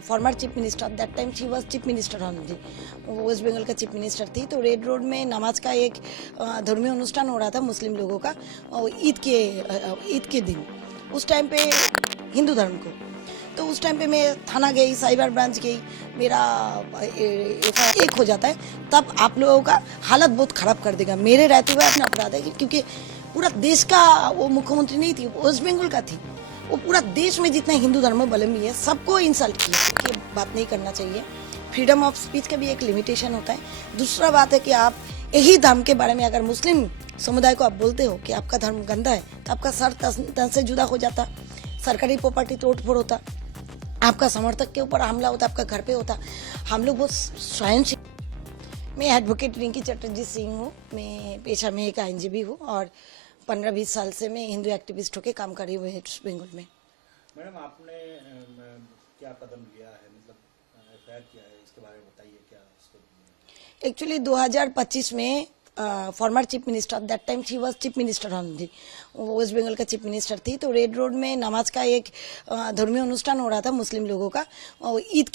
Former chief minister that time she was chief minister only, वो waste Bengal का chief minister थी। तो red road में नमाज का एक धर्मीय अनुष्ठान हो रहा था मुस्लिम लोगों का ईद के दिन। उस टाइम पे हिंदू धर्म को, तो उस टाइम पे मैं थाना गई, साइबर ब्रांच गई, मेरा एक हो जाता है, तब आप लोगों का हालत बहुत खराब कर देगा। मेरे रहते हुए अपना अपराध है, क्योंकि पूरा देश का वो मुख्यमंत्री नहीं थी, वेस्ट बंगाल का थी। वो पूरा देश में जितना हिंदू धर्मावलंबी है सबको इंसल्ट किया। ये बात नहीं करना चाहिए। फ्रीडम ऑफ स्पीच का भी एक लिमिटेशन होता है। दूसरा बात है कि आप यही धर्म के बारे में अगर मुस्लिम समुदाय को आप बोलते हो कि आपका धर्म गंदा है, तो आपका सर तन से जुदा हो जाता, सरकारी प्रॉपर्टी तोड़फोड़ होता, आपका समर्थक के ऊपर हमला होता, आपका घर पे होता। हम लोग बहुत सहनशील। मैं एडवोकेट रिंकी चटर्जी सिंह हूँ। मैं पेशा में एक आईनजीबी हूँ और 15-20 साल से मैं हिंदू एक्टिविस्ट होकर काम कर रही हूँ वेस्ट बंगाल में। मैडम, आपने क्या कदम लिया है, मतलब एफआईआर किया है, इसके बारे में बताइए क्या उसको। एक्चुअली 2025 में former chief minister that time she was chief minister only, वो वेस्ट बंगाल का चीफ मिनिस्टर थी। तो रेड रोड में नमाज का एक धर्मीय अनुष्ठान हो रहा था मुस्लिम लोगों का ईद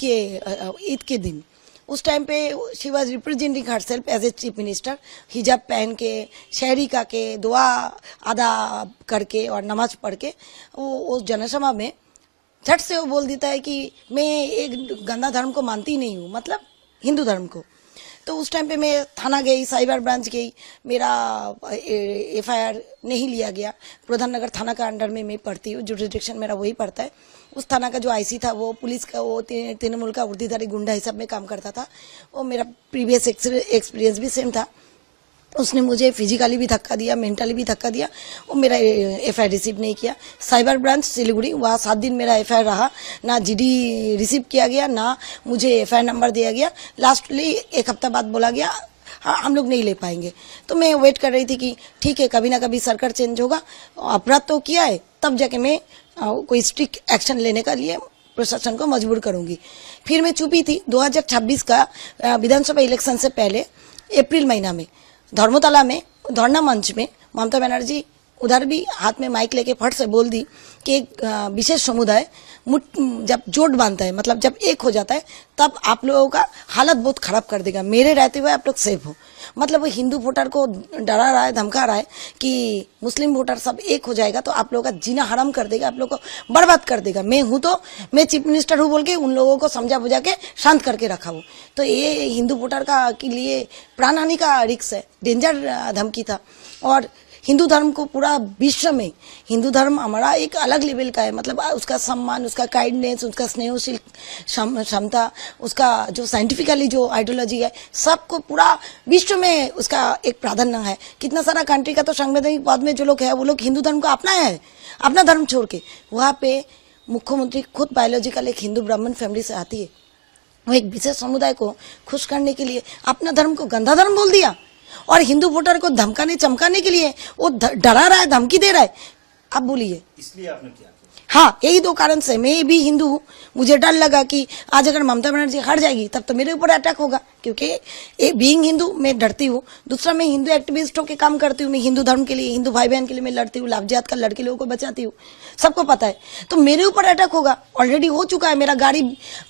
के दिन। उस टाइम पे she was representing herself as a chief minister, हिजाब पहन के, शहरी का के, दुआ अदा करके और नमाज पढ़ के वो उस जनसभा में झट से वो बोल देता है कि मैं एक गंदा धर्म को मानती ही नहीं हूँ, मतलब हिंदू धर्म को। तो उस टाइम पे मैं थाना गई, साइबर ब्रांच गई, मेरा एफआईआर नहीं लिया गया। प्रधान नगर थाना का अंडर में मैं पढ़ती हूँ, जुरिडिक्शन मेरा वही पड़ता है। उस थाना का जो आईसी था वो पुलिस का, वो तृणमूल का उर्दीधारी गुंडा हिसाब में काम करता था। वो मेरा प्रीवियस एक्सपीरियंस भी सेम था। उसने मुझे फिजिकली भी धक्का दिया, मेंटली भी धक्का दिया। वो मेरा एफआईआर रिसीव नहीं किया। साइबर ब्रांच सिलीगुड़ी, वहाँ 7 दिन मेरा एफआईआर रहा, ना जीडी रिसीव किया गया, ना मुझे एफआईआर नंबर दिया गया। लास्टली 1 हफ्ता बाद बोला गया हाँ हम लोग नहीं ले पाएंगे। तो मैं वेट कर रही थी कि ठीक है, कभी ना कभी सरकार चेंज होगा, अपराध तो किया है, तब जाके मैं कोई स्ट्रिक्ट एक्शन लेने का लिए प्रशासन को मजबूर करूंगी। फिर मैं चुपी थी। 2026 का विधानसभा इलेक्शन से पहले अप्रैल महीना में धर्मतला में धरना मंच में ममता बनर्जी उधर भी हाथ में माइक लेके फट से बोल दी कि एक विशेष समुदाय जब जोट बांधता है, मतलब जब एक हो जाता है, तब आप लोगों का हालत बहुत खराब कर देगा। मेरे रहते हुए आप लोग सेफ हो। मतलब वो हिंदू वोटर को डरा रहा है, धमका रहा है कि मुस्लिम वोटर सब एक हो जाएगा तो आप लोगों का जीना हराम कर देगा, आप लोगों को बर्बाद कर देगा। मैं हूं तो मैं चीफ मिनिस्टर हूं बोल के उन लोगों को समझा बुझा के शांत करके रखा हूं। तो ये हिंदू वोटर का के लिए प्राण हानि का रिस्क है, डेंजर धमकी था। और हिंदू धर्म को पूरा विश्व में हिंदू धर्म हमारा एक अलग लेवल का है, मतलब उसका सम्मान, उसका काइंडनेस, उसका स्नेहशील क्षमता, उसका जो साइंटिफिकली जो आइडियोलॉजी है, सबको पूरा विश्व में उसका एक प्राधान्य है। कितना सारा कंट्री का तो संवैधानिक पद में जो लोग है वो लोग हिंदू धर्म को अपनाया है, अपना धर्म छोड़ के। वहाँ पे मुख्यमंत्री खुद बायोलॉजिकल एक हिंदू ब्राह्मण फैमिली से आती है। वो एक विशेष समुदाय को खुश करने के लिए अपना धर्म को गंदा धर्म बोल दिया और हिंदू वोटर को धमकाने चमकाने के लिए वो डरा रहा है, धमकी दे रहा है। अब बोलिए, इसलिए आपने किया? हाँ, यही 2 कारण से। मैं भी हिंदू हूँ, मुझे डर लगा कि आज अगर ममता बनर्जी हट जाएगी तब तो मेरे ऊपर अटैक होगा, क्योंकि बीइंग हिंदू मैं डरती हूँ। दूसरा, मैं हिंदू एक्टिविस्ट होकर काम करती हूँ। मैं हिंदू धर्म के लिए, हिंदू भाई बहन के लिए मैं लड़ती हूँ, लाभजात का लड़के लोगों को बचाती हूँ, सबको पता है। तो मेरे ऊपर अटैक होगा, ऑलरेडी हो चुका है। मेरा गाड़ी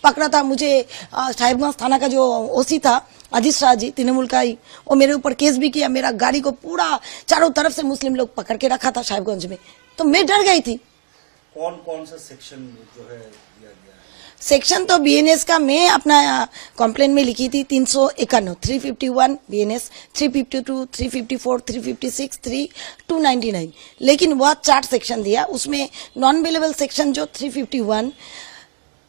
पकड़ा था, मुझे साहिबगंज थाना का जो ओसी था अजीत शाह जी, तृणमूल का ही, वो मेरे ऊपर केस भी किया। मेरा गाड़ी को पूरा चारों तरफ से मुस्लिम लोग पकड़ के रखा था साहिबगंज में। तो मैं डर गई थी। कौन सा सेक्शन जो है दिया गया है? सेक्शन तो बीएनएस का मैं अपना कंप्लेन में लिखी थी 351, 351 बीएनएस, 352, 354, 356, 299, लेकिन वह 4 सेक्शन दिया। उसमें नॉन अवेलेबल सेक्शन जो 351,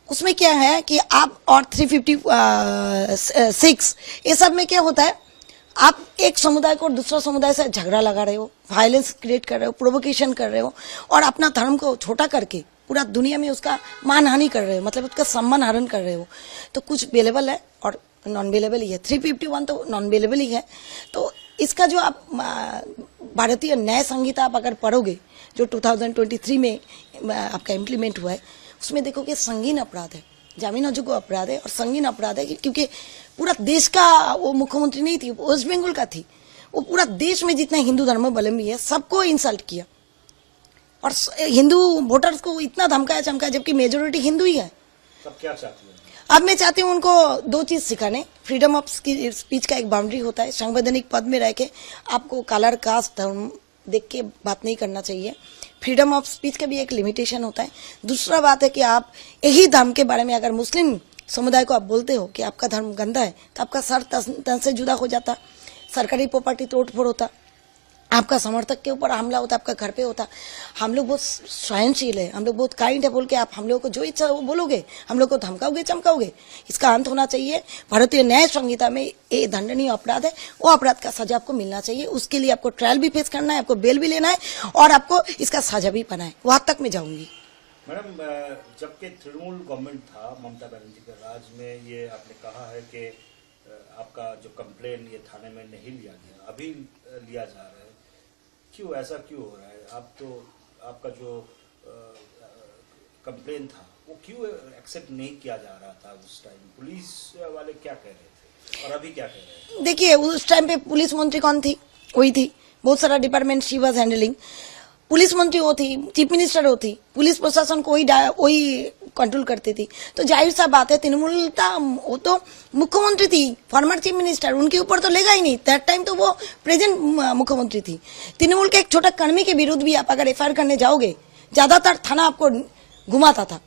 उसमें क्या है कि आप, और 356, ये सब में क्या होता है, आप एक समुदाय को दूसरा समुदाय से झगड़ा लगा रहे हो, वायलेंस क्रिएट कर रहे हो, प्रोवोकेशन कर रहे हो, और अपना धर्म को छोटा करके पूरा दुनिया में उसका मानहानि कर रहे हो, मतलब उसका सम्मान हरण कर रहे हो। तो कुछ अवेलेबल है और नॉन अवेलेबल ही है। 351 तो नॉन अवेलेबल ही है। तो इसका जो आप भारतीय न्याय संहिता आप अगर पढ़ोगे, जो 2023 में आपका इम्प्लीमेंट हुआ है, उसमें देखो कि संगीन अपराध है, जामीन अयोग्य अपराध है और संगीन अपराध है, क्योंकि पूरा देश का वो मुख्यमंत्री नहीं थी, वेस्ट बंगाल का थी। वो पूरा देश में जितना हिंदू धर्मावलंबी है सबको इंसल्ट किया और हिंदू वोटर्स को इतना धमकाया चमकाया, जबकि मेजोरिटी हिंदू ही है। अब क्या चाहती हैं? अब मैं चाहती हूँ उनको दो चीज सिखाने। फ्रीडम ऑफ स्पीच का एक बाउंड्री होता है, संवैधानिक पद में रह के आपको कलर कास्ट धर्म देख के बात नहीं करना चाहिए। फ्रीडम ऑफ स्पीच का भी एक लिमिटेशन होता है। दूसरा बात है कि आप यही धर्म के बारे में अगर मुस्लिम समुदाय को आप बोलते हो कि आपका धर्म गंदा है, तो आपका सर तन से जुदा हो जाता, सरकारी प्रॉपर्टी तोड़फोड़ होता, आपका समर्थक के ऊपर हमला होता, आपका घर पे होता। हम लोग बहुत सहनशील है, हम लोग बहुत काइंड है बोल के आप हम लोग को जो इच्छा वो बोलोगे, हम लोग को धमकाओगे चमकाओगे, इसका अंत होना चाहिए। भारतीय न्याय संहिता में ये दंडनीय अपराध है, वो अपराध का सजा आपको मिलना चाहिए। उसके लिए आपको ट्रायल भी फेस करना है, आपको बेल भी लेना है और आपको इसका सजा भी पाना है। वहां तक मैं जाऊंगी। मैडम, जबकि तृणमूल गवर्नमेंट था ममता बनर्जी के राज में, ये आपने कहा है कि आपका जो कंप्लेन ये थाने में नहीं लिया गया, अभी लिया जा रहा है, क्यों ऐसा क्यों हो रहा है? आप तो आपका जो कंप्लेन था वो क्यों एक्सेप्ट नहीं किया जा रहा था उस टाइम? पुलिस वाले क्या कह रहे थे और अभी क्या कह रहे हैं? देखिए, उस टाइम पे पुलिस मंत्री कौन थी? वही थी। बहुत सारा department she was handling. Police मंत्री वो थी, चीफ मिनिस्टर वो थी, पुलिस प्रशासन को वही कंट्रोल करती थी। तो जाहिर सा बात है, तृणमूल था, वो तो मुख्यमंत्री थी, फॉर्मर चीफ मिनिस्टर, उनके ऊपर तो लेगा ही नहीं। दैट टाइम तो वो प्रेजेंट मुख्यमंत्री थी। तृणमूल के एक छोटा कर्मी के विरुद्ध भी आप अगर एफआईआर करने जाओगे, ज्यादातर थाना आपको घुमाता था।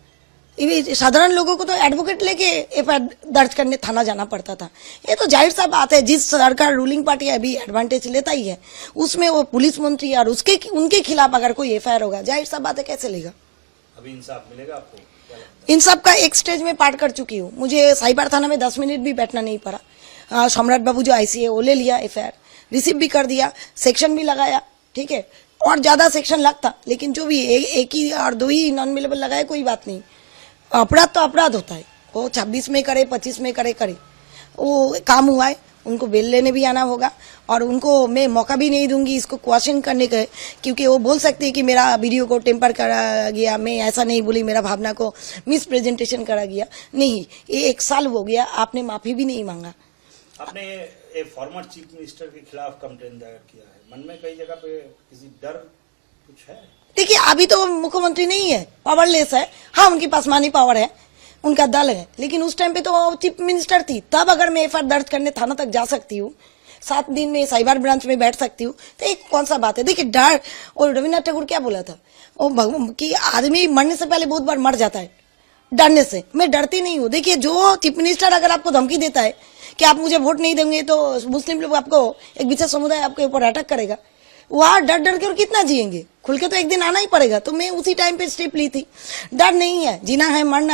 साधारण लोगों को तो एडवोकेट लेके एफआईआर दर्ज करने थाना जाना पड़ता था। ये तो जाहिर सा बात है, जिस सरकार रूलिंग पार्टी अभी एडवांटेज लेता ही है, उसमें वो पुलिस मंत्री और उनके खिलाफ अगर कोई एफआईआर होगा, जाहिर सा बात है कैसे लेगा? अभी इंसाफ मिलेगा आपको? इंसाफ का एक स्टेज में पार कर चुकी हूँ। मुझे साइबर थाना में 10 मिनट भी बैठना नहीं पड़ा। सम्राट बाबू जो आईसी है वो ले लिया एफआईआर, रिसीव भी कर दिया, सेक्शन भी लगाया, ठीक है। और ज्यादा सेक्शन लगता, लेकिन जो भी एक ही और दो ही नॉन अवेलेबल लगाए, कोई बात नहीं। अपराध तो अपराध होता है, वो 26 में करे 25 में करे वो काम हुआ है। उनको बेल लेने भी आना होगा और उनको मैं मौका भी नहीं दूंगी इसको क्वेश्चन करने का, क्योंकि वो बोल सकती है कि मेरा वीडियो को टेम्पर करा गया, मैं ऐसा नहीं बोली, मेरा भावना को मिस प्रेजेंटेशन करा गया। नहीं, ये 1 साल हो गया, आपने माफी भी नहीं मांगा। आपने एक फॉर्मर चीफ मिनिस्टर के खिलाफ कंप्लेन दायर किया है, मन में कई जगह पे किसी डर कुछ है? देखिए, अभी तो मुख्यमंत्री नहीं है, पावरलेस है। हाँ, उनके पास मानी पावर है, उनका दल है, लेकिन उस टाइम पे तो चीफ मिनिस्टर थी। तब अगर मैं एफआईआर दर्ज करने थाना तक जा सकती हूँ, 7 दिन में साइबर ब्रांच में बैठ सकती हूँ, तो एक कौन सा बात है? देखिए, डर, और रविन्द्रनाथ टैगोर क्या बोला था, वो कि आदमी मरने से पहले बहुत बार मर जाता है डरने से। मैं डरती नहीं हूँ। देखिए, जो चीफ मिनिस्टर अगर आपको धमकी देता है कि आप मुझे वोट नहीं देंगे तो मुस्लिम लोग आपको, एक विशेष समुदाय आपके ऊपर अटैक करेगा, वहां डर डर के और कितना जिएंगे? खुल के तो एक दिन आना ही पड़ेगा। तो मैं उसी टाइम पे स्टेप ली थी। डर नहीं है, जीना है, मरना है।